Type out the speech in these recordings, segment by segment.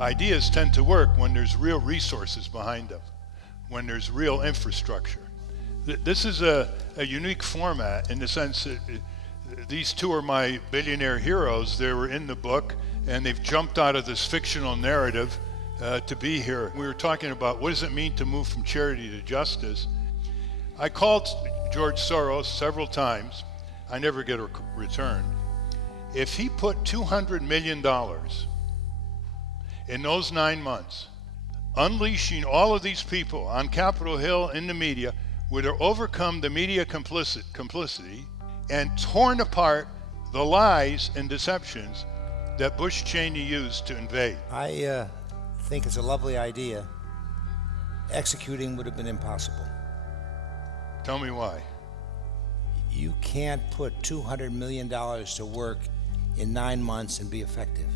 Ideas tend to work when there's real resources behind them, when there's real infrastructure. This is a unique format in the sense that these two are my billionaire heroes. They were in the book, and they've jumped out of this fictional narrative to be here. We were talking about what does it mean to move from charity to justice. I called George Soros several times. I never get a return. If he put $200 million in those 9 months, unleashing all of these people on Capitol Hill in the media, would have overcome the media complicity and torn apart the lies and deceptions that Bush Cheney used to invade. I think it's a lovely idea. Executing would have been impossible. Tell me why. You can't put $200 million to work in 9 months and be effective.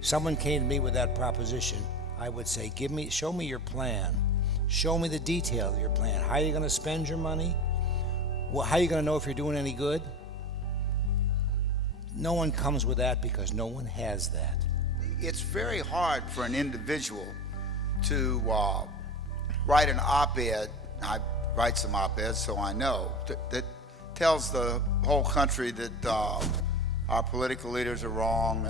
Someone came to me with that proposition, I would say, show me your plan. Show me the detail of your plan. How are you going to spend your money? How are you going to know if you're doing any good? No one comes with that because no one has that. It's very hard for an individual to write an op-ed. I write some op-eds, so I know, that tells the whole country that our political leaders are wrong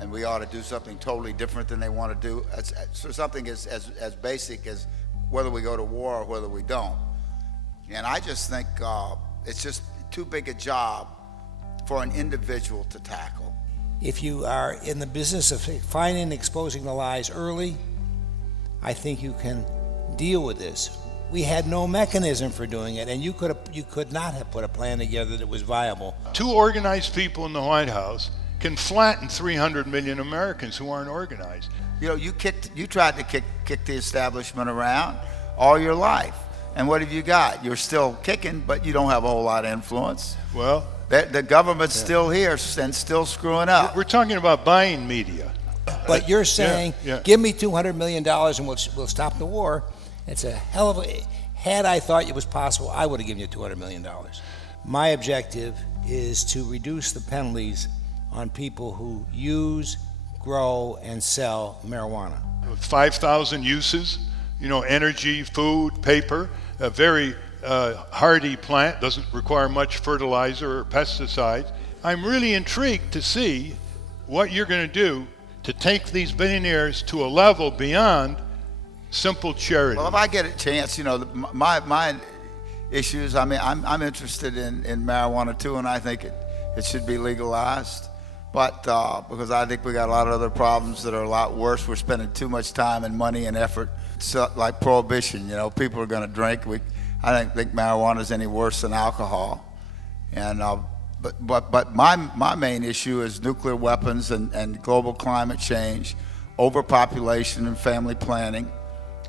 and we ought to do something totally different than they want to do. So something as basic as whether we go to war or whether we don't. And I just think it's just too big a job for an individual to tackle. If you are in the business of finding and exposing the lies early, I think you can deal with this. We had no mechanism for doing it, and you could not have put a plan together that was viable. 2 organized people in the White House can flatten 300 million Americans who aren't organized. You know, you tried to kick the establishment around all your life. And what have you got? You're still kicking, but you don't have a whole lot of influence. Well, the government's still here and still screwing up. We're talking about buying media. But you're saying, yeah. Give me $200 million and we'll stop the war. It's a hell of a, had I thought it was possible, I would have given you $200 million. My objective is to reduce the penalties on people who use, grow, and sell marijuana. 5,000 uses, energy, food, paper, a very hardy plant, doesn't require much fertilizer or pesticides. I'm really intrigued to see what you're going to do to take these billionaires to a level beyond simple charity. Well, if I get a chance, my issues, I mean, I'm interested in marijuana too, and I think it should be legalized. But because I think we got a lot of other problems that are a lot worse. We're spending too much time and money and effort. It's like prohibition, people are going to drink. I don't think marijuana is any worse than alcohol. And but my main issue is nuclear weapons and global climate change, overpopulation and family planning,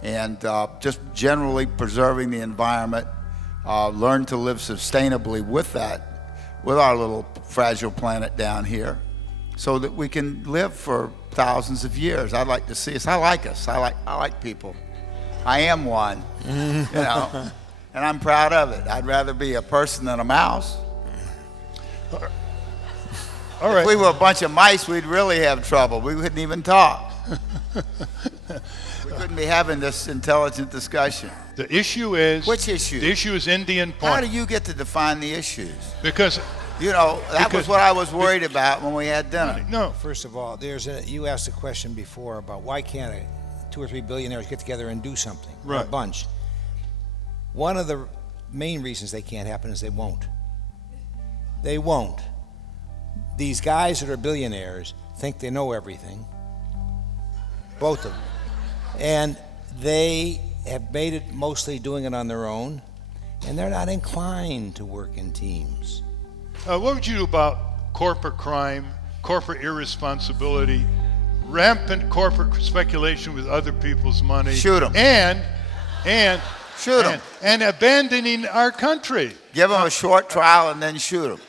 and just generally preserving the environment. Learn to live sustainably with that, with our little fragile planet down here, so that we can live for thousands of years. I'd like to see us. I like us. I like people. I am one, and I'm proud of it. I'd rather be a person than a mouse. All right. If we were a bunch of mice, we'd really have trouble. We wouldn't even talk. We couldn't be having this intelligent discussion. The issue is... Which issue? The issue is Indian Point. How do you get to define the issues? Because... that was what I was worried about when we had dinner. No. First of all, you asked a question before about why can't 2 or 3 billionaires get together and do something? Right. A bunch. One of the main reasons they can't happen is they won't. They won't. These guys that are billionaires think they know everything. Both of them. And they have made it mostly doing it on their own, and they're not inclined to work in teams. What would you do about corporate crime, corporate irresponsibility, rampant corporate speculation with other people's money? Shoot 'em. And Shoot 'em. And abandoning our country. Give them a short trial and then shoot them.